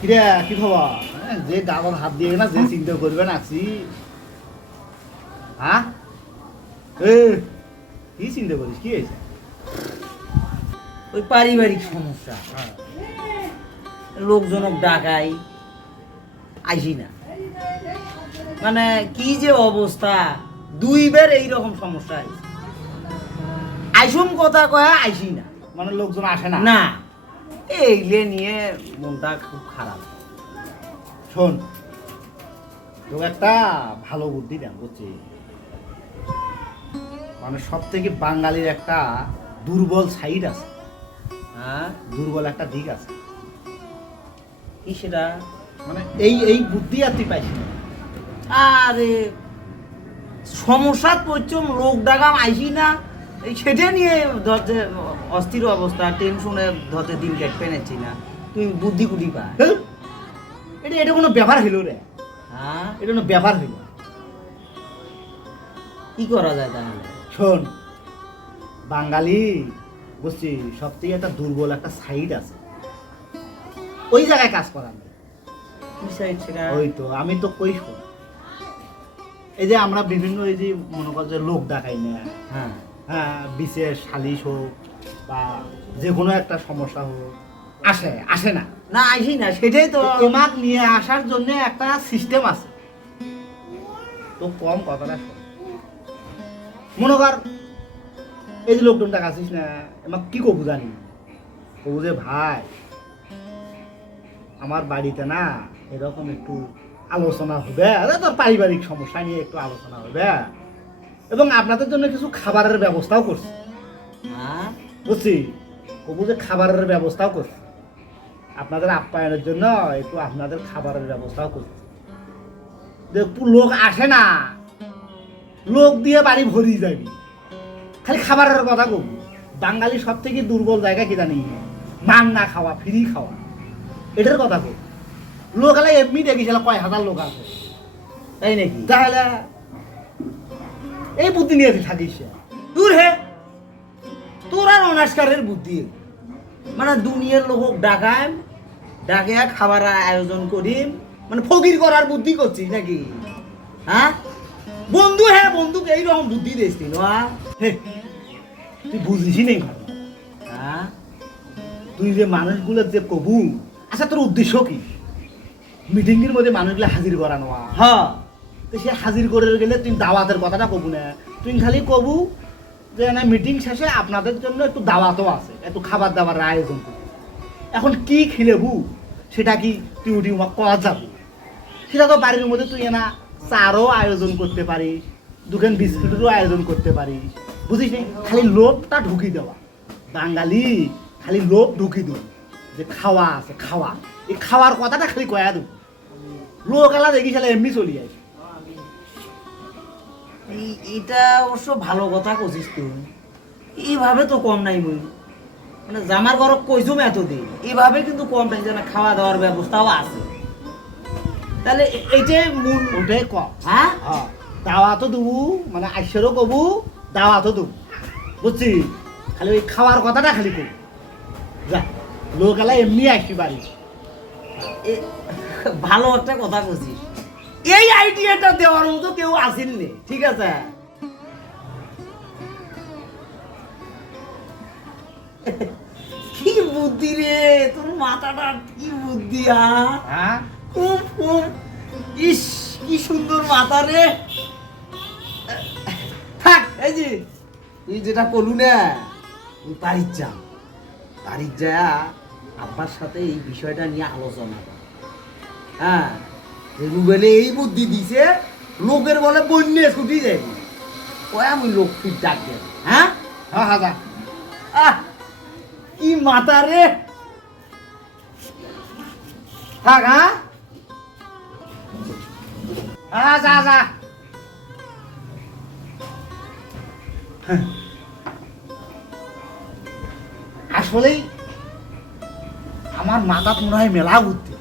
কিরে কি খবর? হ্যাঁ, যে ডাবল হাত দিয়ে না যে চিন্তা করবে না আছি। হ্যাঁ? এ, কি চিন্তা করিস? কি হয়েছে? ওই পারিবারিক সমস্যা। হ্যাঁ। লোকজনক ডাকাই আইসি না। মানে কি যে অবস্থা? দুইবার এইরকম সমস্যা আইসুম কথা কয়া আইসি না। মানে লোকজন আসে না? না। এইলে নিয়ে মনটা খুব খারাপ। শোন তোকে একটা ভালো বুদ্ধি দেন বুঝছি? মানে সব থেকে বাঙালির একটা দুর্বল সাইড আছে। হ্যাঁ? দুর্বল একটা দিক আছে। কি সেটা? মানে এই এই বুদ্ধি আর তুই পাইস না। আরে সমস্যা পড়ছম লোক ডাকাম আইসি না। এই সেটা নিয়ে অস্থির অবস্থা টেনশনে দিন কেট পেনেছি না। তুই বুদ্ধি কুটি পা। এটা এটা কোনো ব্যাপার হইল রে। হ্যাঁ? এটা কোনো ব্যাপার হইল। কি করা যায় তাহলে? শোন বাঙালি বুঝছি সব থেকে একটা দুর্বল একটা সাইড আছে। ওই জায়গায় কাজ করার ওই তো আমি তো কই শোন। এই যে আমরা বিভিন্ন এই যে মনে কর যে লোক ডাকাই না। হ্যাঁ। বিশেষ সালিশ হোক বা যে কোনো একটা সমস্যা হোক। আসে আসে না। না আইসি না সেটাই তো এমাক নিয়ে আসার জন্য একটা সিস্টেম আছে। তো কম কথাটা শোন। মনে কর এই যে লোকজন টাকা আসিস না এমাক কি কবু জানি? কবু যে ভাই আমার বাড়িতে না এরকম একটু আলোচনা হবে। আরে তোর পারিবারিক সমস্যা নিয়ে একটু আলোচনা হবে। এবং আপনাদের জন্য কিছু খাবারের ব্যবস্থাও করছি। হ্যাঁ? বুঝছি? কবু যে খাবারের ব্যবস্থাও করছি। আপনাদের আপ্যায়নের জন্য একটু আপনাদের খাবারের ব্যবস্থাও করছি। একটু লোক আসে না। লোক দিয়ে বাড়ি ভরি যাবি খালি খাবারের কথা কব। বাঙালি সব থেকে দুর্বল জায়গা কি জানি মান না খাওয়া ফ্রি খাওয়া। এটার কথা কব। লোক হলে এমনি দেখিছিল কয় হাজার লোক আছে। তাই নাকি? তাহলে এই বুদ্ধি নিয়ে তুই থাকিস দূর হে। তোর আর অনাস্কারের বুদ্ধি। মানে দুনিয়ার লোক ডাকাম ডাকে খাবার আয়োজন করিম। মানে ফকির করার বুদ্ধি করছিস নাকি? হ্যাঁ? বন্ধু হ্যাঁ বন্ধুকে এইরকম বুদ্ধি দিস তুই তুই বুঝিসই নেই হ্যাঁ? তুই যে মানুষগুলো যে কবু। আচ্ছা তোর উদ্দেশ্য কি? মিটিং এর মধ্যে মানুষগুলো হাজির করানো হ্যাঁ। তো সে হাজির করে গেলে তুই দাওয়াতের কথাটা কবু না। তুই খালি কবু যে না মিটিং শেষে আপনাদের জন্য একটু দাওয়াতও আছে, একটু খাবার দাবার আয়োজন করব। এখন কি খিলেবু সেটা কি তুই উঠি করা যাবে? সেটা তো বাড়ির মধ্যে তুই না, চারও আয়োজন করতে পারিস, দুখান বিস্কুটেরও আয়োজন করতে পারিস। বুঝিস নি? খালি লোভটা ঢুকি দেওয়া। বাঙালি খালি লোভ ঢুকি দেব যে খাওয়া আছে, খাওয়া। এই খাওয়ার কথাটা খালি কয়া দেব। লোক দেখি শালা এমনি চলি এই- এটা অবশ্য ভালো কথা কছিস তুই। এইভাবে তো কম নাই মুই মানে জামার ঘর কইছুম এতদিন। এইভাবে কিন্তু কম নাই যেন খাওয়া দাওয়ার ব্যবস্থাও আছে। তাহলে এইটাই মূল ওটাই কম হ্যাঁ? হ্যাঁ দাওয়াতও দেবু মানে আইসেরও কবু দাওয়াতও দেবু। বুঝছি? খালি ওই খাওয়ার কথাটা খালি কবু। যা লোক এলা এমনি আসবি বাড়ি। ভালো একটা কথা কছিস এই আইডিয়াটা দেওয়ার মতো কেউ আসেননি ঠিক আছে? কি বুদ্ধি রে তোর মাথাটা কি বুদ্ধি হ্যাঁ? ইস কি সুন্দর মাথা রে। থাক এই যে তুই যেটা করলু না যা যা আব্বার সাথে এই বিষয়টা নিয়ে আলোচনা কর। হ্যাঁ? রুবেলে এই বুদ্ধি দিছে লোকের বলে বন্যে ছুটি যাবি কয় আমি লোক ফির ডাক দেব। হ্যাঁ? হ্যাঁ হ্যাঁ আহ কি মাথা রে। থাক হ্যাঁ? হ্যাঁ যা যা। আসলেই আমার মাথা মনে হয় মেলা বুদ্ধি।